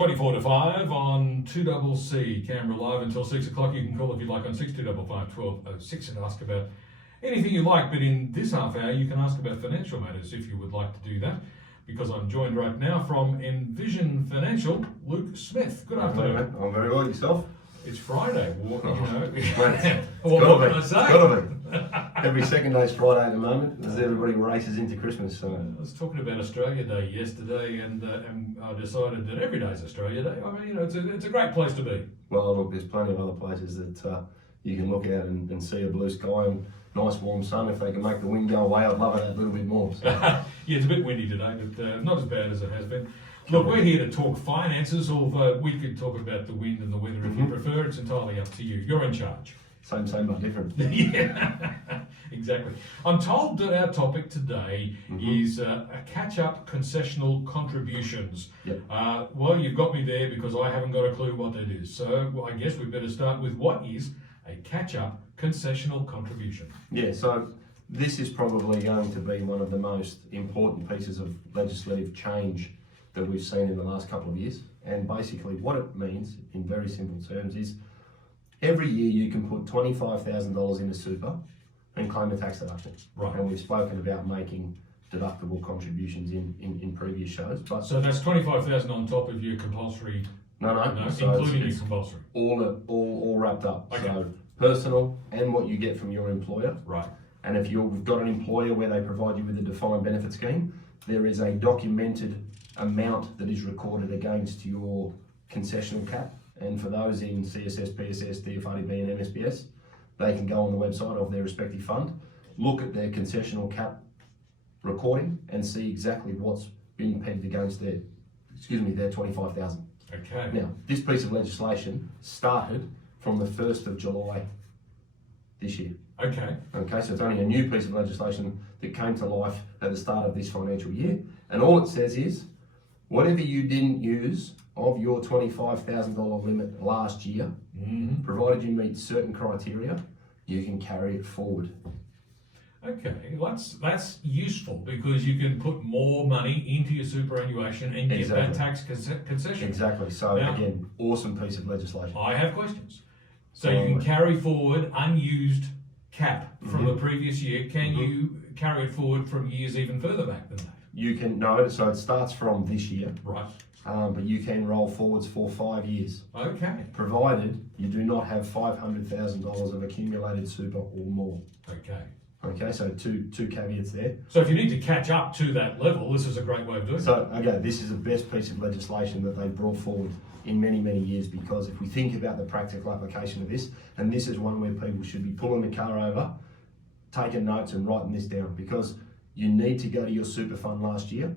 24 to 5 on 2CC, Canberra live until 6 o'clock. You can call if you like on 6255 1206 and ask about anything you like. But in this half hour, you can ask about financial matters if you would like to do that, because I'm joined right now from Envision Financial, Luke Smith. Good afternoon. I'm very well. Yourself? It's Friday. What can I say? Gotta be. Every second day's Friday at the moment, as everybody races into Christmas. So I was talking about Australia Day yesterday, and I decided that every day is Australia Day. I mean, it's a great place to be. Well, look, there's plenty of other places that you can look out and see a blue sky and nice warm sun. If they can make the wind go away, I'd love it a little bit more. So. Yeah, it's a bit windy today, but not as bad as it has been. Look, we're here to talk finances, although we could talk about the wind and the weather if you prefer. It's entirely up to you. You're in charge. Same, but different. Yeah, exactly. I'm told that our topic today is a catch-up concessional contributions. Yep. Well, you've got me there because I haven't got a clue what that is. So I guess we better start with what is a catch-up concessional contribution. Yeah, so this is probably going to be one of the most important pieces of legislative change that we've seen in the last couple of years. And basically what it means, in very simple terms, is every year you can put $25,000 into super and claim a tax deduction. Right. And we've spoken about making deductible contributions in previous shows. But so that's $25,000 on top of your compulsory. No, so including your compulsory. All wrapped up. Okay. So personal and what you get from your employer. Right. And if you've got an employer where they provide you with a defined benefit scheme, there is a documented amount that is recorded against your concessional cap. And for those in CSS, PSS, DFRDB and MSBS, they can go on the website of their respective fund, look at their concessional cap recording and see exactly what's been pegged against their 25,000. Okay. Now, this piece of legislation started from the 1st of July this year. Okay. Okay, so it's only a new piece of legislation that came to life at the start of this financial year. And all it says is, whatever you didn't use of your $25,000 limit last year, provided you meet certain criteria, you can carry it forward. Okay, that's useful because you can put more money into your superannuation and get that tax concession. Exactly. So now, again, awesome piece of legislation. I have questions. So you can carry forward unused cap from the previous year. Can you carry it forward from years even further back than that? You can, no, so it starts from this year. Right. But you can roll forwards for 5 years. Okay. Provided you do not have $500,000 of accumulated super or more. Okay. Okay, so two caveats there. So if you need to catch up to that level, this is a great way of doing it. So, okay, this is the best piece of legislation that they brought forward in many, many years, because if we think about the practical application of this, and this is one where people should be pulling the car over, taking notes and writing this down, because you need to go to your super fund last year,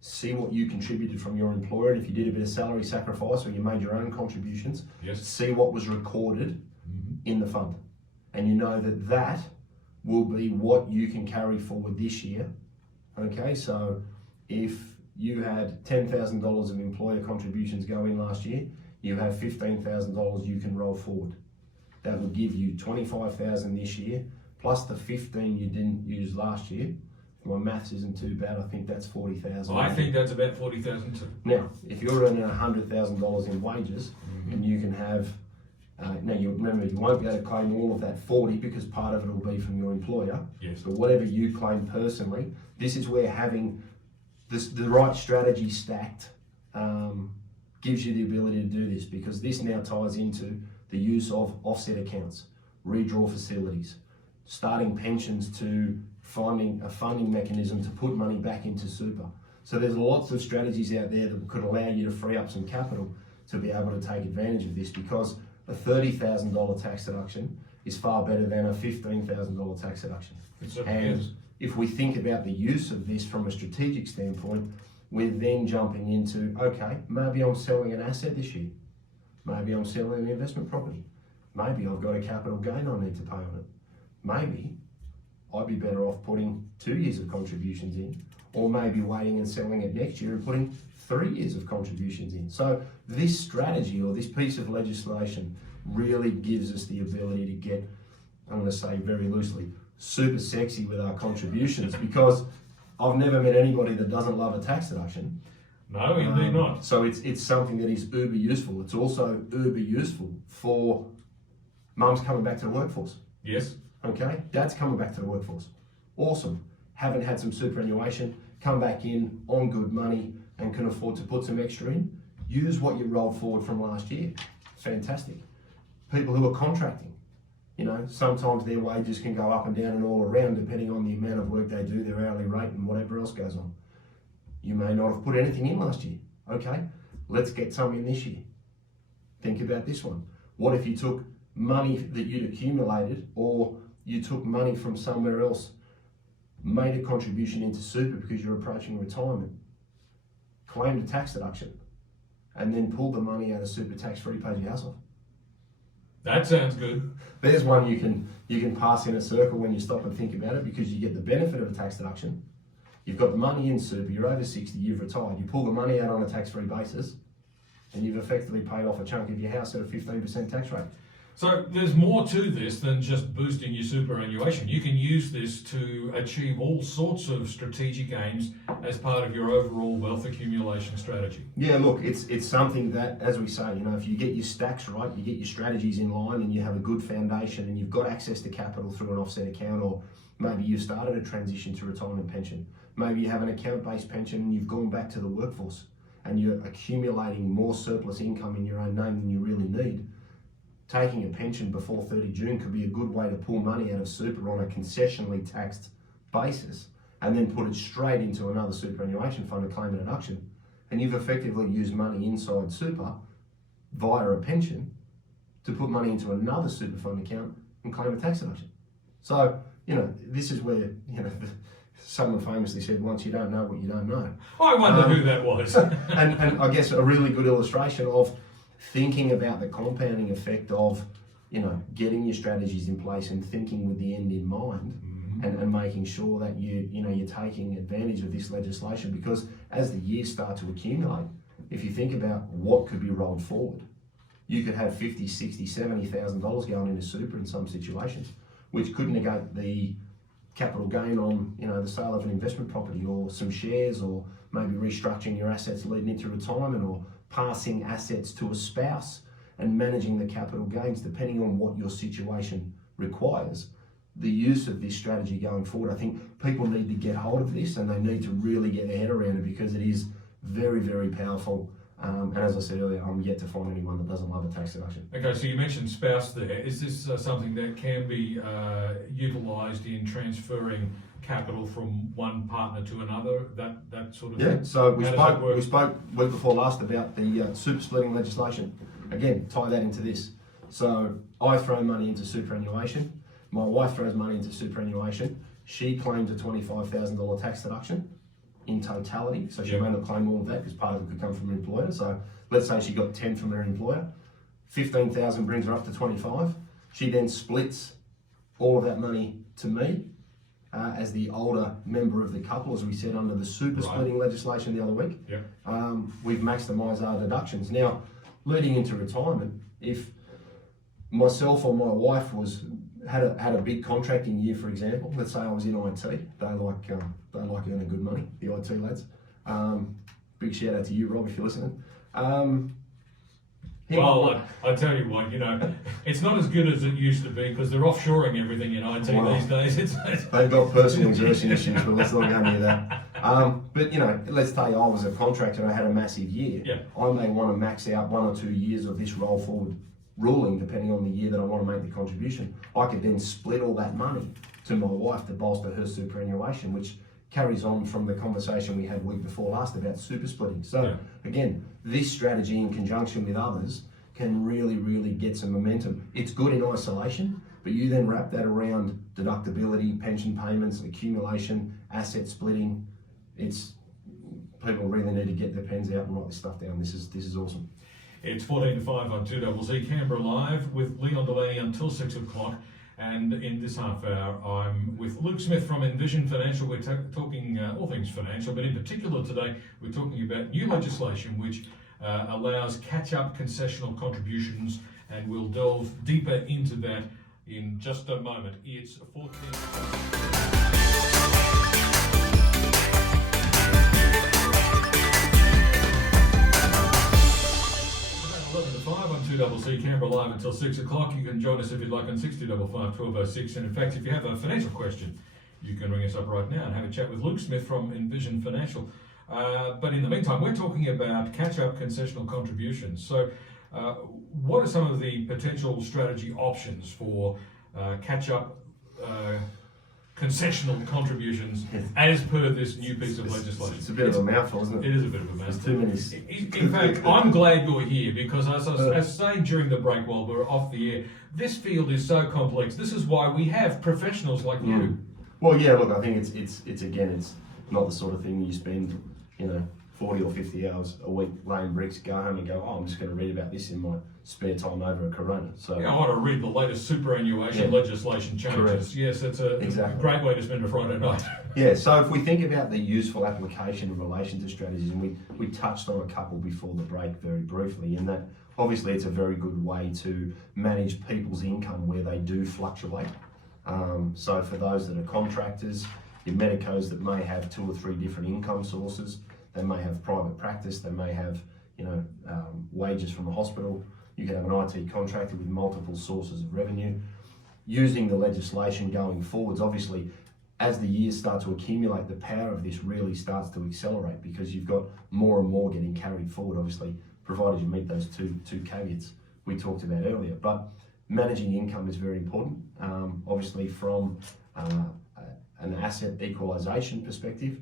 see what you contributed from your employer, and if you did a bit of salary sacrifice or you made your own contributions, see what was recorded in the fund. And you know that will be what you can carry forward this year. Okay, so if you had $10,000 of employer contributions go in last year, you have $15,000 you can roll forward. That will give you $25,000 this year, plus the 15 you didn't use last year. If my maths isn't too bad, I think that's 40,000. I think that's about 40,000 too. Now, if you're earning $100,000 in wages, and you can have, now you remember you won't be able to claim all of that 40 because part of it will be from your employer. Yes. But whatever you claim personally, this is where having the right strategy stacked gives you the ability to do this, because this now ties into the use of offset accounts, redraw facilities, starting pensions, to finding a funding mechanism to put money back into super. So there's lots of strategies out there that could allow you to free up some capital to be able to take advantage of this, because a $30,000 tax deduction is far better than a $15,000 tax deduction. And if we think about the use of this from a strategic standpoint, we're then jumping into, okay, maybe I'm selling an asset this year. Maybe I'm selling an investment property. Maybe I've got a capital gain I need to pay on it. Maybe I'd be better off putting 2 years of contributions in, or maybe waiting and selling it next year and putting 3 years of contributions in. So this strategy, or this piece of legislation, really gives us the ability to get, I'm going to say very loosely, super sexy with our contributions, because I've never met anybody that doesn't love a tax deduction. No, indeed not. So it's something that is uber useful. It's also uber useful for mums coming back to the workforce. Yes. Okay, dad's coming back to the workforce. Awesome. Haven't had some superannuation, come back in on good money and can afford to put some extra in. Use what you rolled forward from last year. Fantastic. People who are contracting, sometimes their wages can go up and down and all around depending on the amount of work they do, their hourly rate and whatever else goes on. You may not have put anything in last year. Okay, let's get some in this year. Think about this one. What if you took money that you'd accumulated, or you took money from somewhere else, made a contribution into super because you're approaching retirement, claimed a tax deduction, and then pulled the money out of super tax-free, paid your house off? That sounds good. There's one you can pass in a circle when you stop and think about it, because you get the benefit of a tax deduction. You've got the money in super, you're over 60, you've retired, you pull the money out on a tax-free basis, and you've effectively paid off a chunk of your house at a 15% tax rate. So there's more to this than just boosting your superannuation. You can use this to achieve all sorts of strategic aims as part of your overall wealth accumulation strategy. Yeah, look, it's something that, as we say, if you get your stacks right, you get your strategies in line and you have a good foundation and you've got access to capital through an offset account, or maybe you've started a transition to retirement pension. Maybe you have an account-based pension and you've gone back to the workforce and you're accumulating more surplus income in your own name than you really need. Taking a pension before 30 June could be a good way to pull money out of super on a concessionally taxed basis and then put it straight into another superannuation fund and claim a deduction. And you've effectively used money inside super via a pension to put money into another super fund account and claim a tax deduction. So, this is where, someone famously said, once you don't know what you don't know. I wonder who that was. and I guess a really good illustration of thinking about the compounding effect of, getting your strategies in place and thinking with the end in mind, and making sure that you're taking advantage of this legislation, because as the years start to accumulate, if you think about what could be rolled forward, you could have $50,000, $60,000, $70,000 going into super in some situations, which could negate the capital gain on the sale of an investment property or some shares, or maybe restructuring your assets leading into retirement, or passing assets to a spouse and managing the capital gains depending on what your situation requires. The use of this strategy going forward, I think people need to get hold of this and they need to really get their head around it, because it is very, very powerful. And as I said earlier, I'm yet to find anyone that doesn't love a tax deduction. Okay, so you mentioned spouse there. Is this something that can be utilised in transferring capital from one partner to another? That sort of thing? Yeah, so we spoke week before last about the super splitting legislation. Again, tie that into this. So I throw money into superannuation. My wife throws money into superannuation. She claims a $25,000 tax deduction in totality, so she may not claim all of that because part of it could come from her employer. So let's say she got 10 from her employer, 15,000 brings her up to 25. She then splits all of that money to me as the older member of the couple, as we said under the super splitting legislation the other week. We've maximised our deductions. Now, leading into retirement, if myself or my wife had a big contracting year, for example, let's say I was in IT, they like earning good money, the IT lads. Big shout out to you, Rob, if you're listening. Well, I tell you what, it's not as good as it used to be because they're offshoring everything in IT these days. They've got personal exertion issues, but let's not go near that. But let's say I was a contractor and I had a massive year. I may want to max out 1 or 2 years of this roll forward ruling, depending on the year that I want to make the contribution. I could then split all that money to my wife to bolster her superannuation, which carries on from the conversation we had week before last about super splitting. So again, this strategy in conjunction with others can really, really get some momentum. It's good in isolation, but you then wrap that around deductibility, pension payments, accumulation, asset splitting. People really need to get their pens out and write this stuff down. This is awesome. It's 14 to 5 on 2ZZ Canberra Live with Leon Delaney until 6 o'clock. And in this half hour, I'm with Luke Smith from Envision Financial. We're talking all things financial, but in particular today, we're talking about new legislation which allows catch-up concessional contributions, and we'll delve deeper into that in just a moment. It's 14. 11 to 5 on 2CC, Canberra live until 6 o'clock. You can join us if you'd like on 6255 1206. And in fact, if you have a financial question, you can ring us up right now and have a chat with Luke Smith from Envision Financial. But in the meantime, we're talking about catch-up concessional contributions. So what are some of the potential strategy options for catch-up concessional contributions as per this new piece of legislation? It's a bit of a mouthful, isn't it? It is a bit of a mouthful. There's too many. In fact, I'm glad you're here because as I was saying during the break while we were off the air, this field is so complex. This is why we have professionals like you. Well, yeah, look, I think it's not the sort of thing you spend, 40 or 50 hours a week laying bricks, go home and go, I'm just going to read about this in my spare time over a Corona. So yeah, I want to read the latest superannuation legislation changes. Correct. Yes, it's a great way to spend a Friday night. Yeah, so if we think about the useful application in relation to strategies, and we touched on a couple before the break very briefly, in that obviously it's a very good way to manage people's income where they do fluctuate. So for those that are contractors, your medicos that may have 2 or 3 different income sources, they may have private practice, they may have wages from a hospital. You can have an IT contractor with multiple sources of revenue. Using the legislation going forwards, obviously, as the years start to accumulate, the power of this really starts to accelerate because you've got more and more getting carried forward, obviously, provided you meet those two caveats we talked about earlier. But managing income is very important, obviously from an asset equalisation perspective.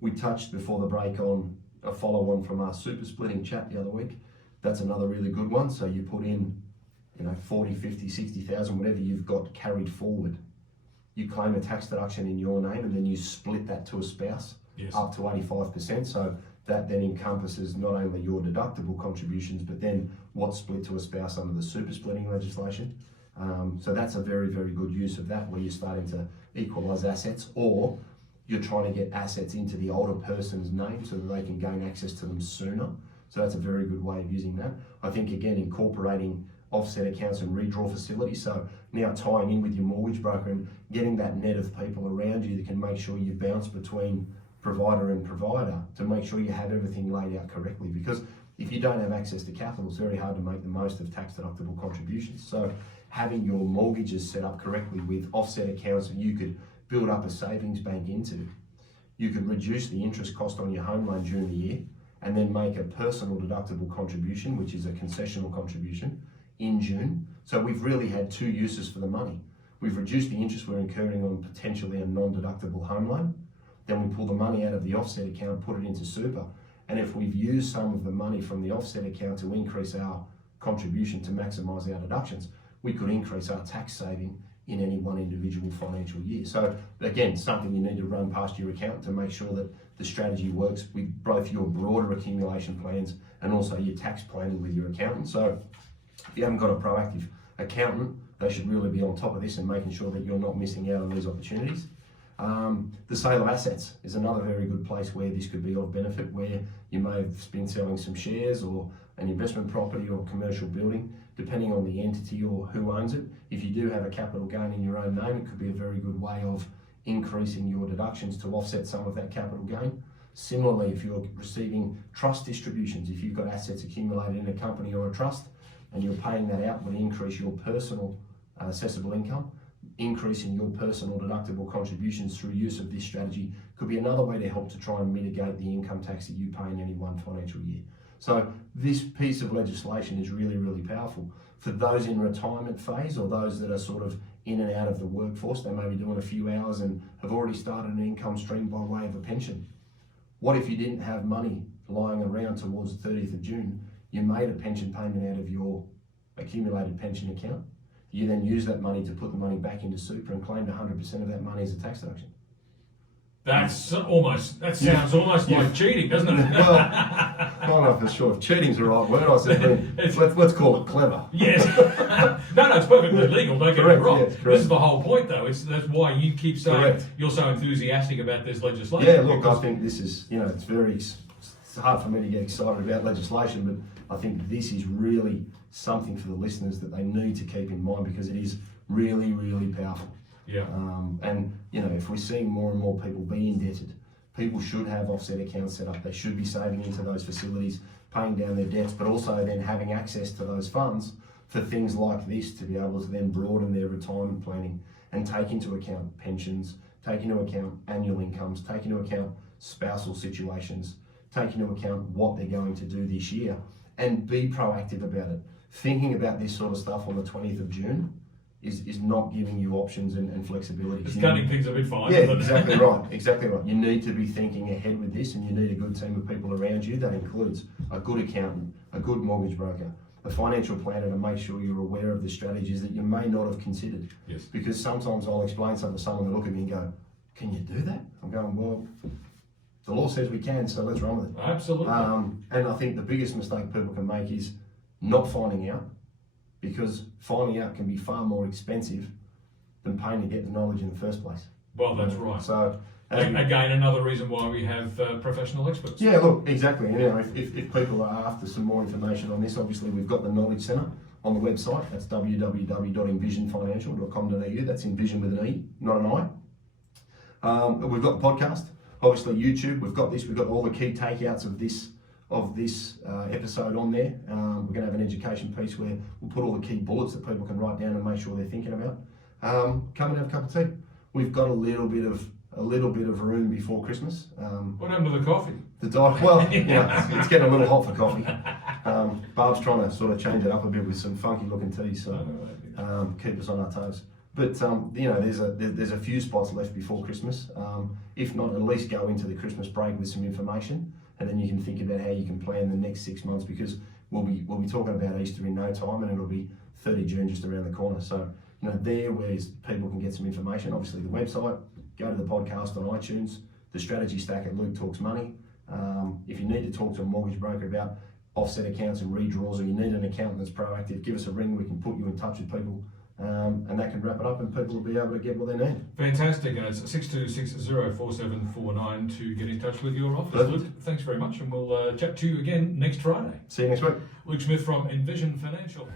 We touched before the break on a follow-on from our super splitting chat the other week. That's another really good one. So you put in, 40, 50, 60,000, whatever you've got carried forward. You claim a tax deduction in your name and then you split that to a spouse up to 85%. So that then encompasses not only your deductible contributions, but then what's split to a spouse under the super splitting legislation. So that's a very, very good use of that where you're starting to equalise assets, or you're trying to get assets into the older person's name so that they can gain access to them sooner. So that's a very good way of using that. I think, again, incorporating offset accounts and redraw facilities. So now tying in with your mortgage broker and getting that net of people around you that can make sure you bounce between provider and provider to make sure you have everything laid out correctly. Because if you don't have access to capital, it's very hard to make the most of tax deductible contributions. So having your mortgages set up correctly with offset accounts that you could build up a savings bank into, you could reduce the interest cost on your home loan during the year and then make a personal deductible contribution, which is a concessional contribution, in June. So we've really had 2 uses for the money. We've reduced the interest we're incurring on potentially a non-deductible home loan. Then we pull the money out of the offset account, put it into super. And if we've used some of the money from the offset account to increase our contribution to maximise our deductions, we could increase our tax saving in any one individual financial year. So again, something you need to run past your accountant to make sure that the strategy works with both your broader accumulation plans and also your tax planning with your accountant. So if you haven't got a proactive accountant, they should really be on top of this and making sure that you're not missing out on these opportunities. The sale of assets is another very good place where this could be of benefit, where you may have been selling some shares or an investment property or commercial building, depending on the entity or who owns it. If you do have a capital gain in your own name, it could be a very good way of increasing your deductions to offset some of that capital gain. Similarly, if you're receiving trust distributions, if you've got assets accumulated in a company or a trust and you're paying that out, will increase your personal assessable income. Increasing your personal deductible contributions through use of this strategy could be another way to help to try and mitigate the income tax that you pay in any one financial year. So this piece of legislation is really, really powerful. For those in retirement phase or those that are sort of in and out of the workforce, they may be doing a few hours and have already started an income stream by way of a pension. What if you didn't have money lying around towards the 30th of June? You made a pension payment out of your accumulated pension account. You then use that money to put the money back into super and claim 100% of that money as a tax deduction. That sounds almost like cheating, doesn't it? Well, I'm not for sure if cheating's the right word. I said, let's call it clever. Yes. No, it's perfectly legal, don't get me wrong. Yes, this is the whole point, though. That's why you keep saying you're so enthusiastic about this legislation. Yeah, look, I think this is, it's hard for me to get excited about legislation, but I think this is really something for the listeners that they need to keep in mind because it is really, really powerful. Yeah. And if we're seeing more and more people be indebted, people should have offset accounts set up. They should be saving into those facilities paying down their debts, but also then having access to those funds for things like this to be able to then broaden their retirement planning and take into account pensions, take into account annual incomes, take into account spousal situations, take into account what they're going to do this year, and be proactive about it. Thinking about this sort of stuff on the 20th of June is not giving you options and flexibility. It's cutting things a bit fine. Yeah, exactly right, exactly right. You need to be thinking ahead with this, and you need a good team of people around you. That includes a good accountant, a good mortgage broker, a financial planner to make sure you're aware of the strategies that you may not have considered. Yes. Because sometimes I'll explain something to someone, they look at me and go, can you do that? I'm going, well, the law says we can, so let's run with it. Absolutely. And I think the biggest mistake people can make is not finding out, because finding out can be far more expensive than paying to get the knowledge in the first place. Well, that's right. So again, another reason why we have professional experts. yeah, look, exactly. You know, if people are after some more information on this, obviously we've got the Knowledge Centre on the website. That's www.envisionfinancial.com.au. That's Envision with an E, not an I. We've got the podcast, obviously YouTube. We've got this. We've got all the key takeouts of this episode on there. We're going to have an education piece where we'll put all the key bullets that people can write down and make sure they're thinking about. Come and have a cup of tea. We've got a little bit of room before Christmas. What happened to the coffee? Well, you know, it's getting a little hot for coffee. Barb's trying to sort of change it up a bit with some funky looking teas, so keep us on our toes. But you know, there's a few spots left before Christmas. If not, at least go into the Christmas break with some information, and then you can think about how you can plan the next 6 months, because we'll be talking about Easter in no time, and it'll be 30 June just around the corner. So you know, there where people can get some information. Obviously, the website. Go to the podcast on iTunes. The strategy stack at Luke Talks Money. If you need to talk to a mortgage broker about offset accounts and redraws, or you need an accountant that's proactive, give us a ring. We can put you in touch with people. And that can wrap it up, and people will be able to get what they need. Fantastic, and it's 62604749 to get in touch with your office. Perfect. Luke, thanks very much, and we'll chat to you again next Friday. See you next week. Luke Smith from Envision Financial.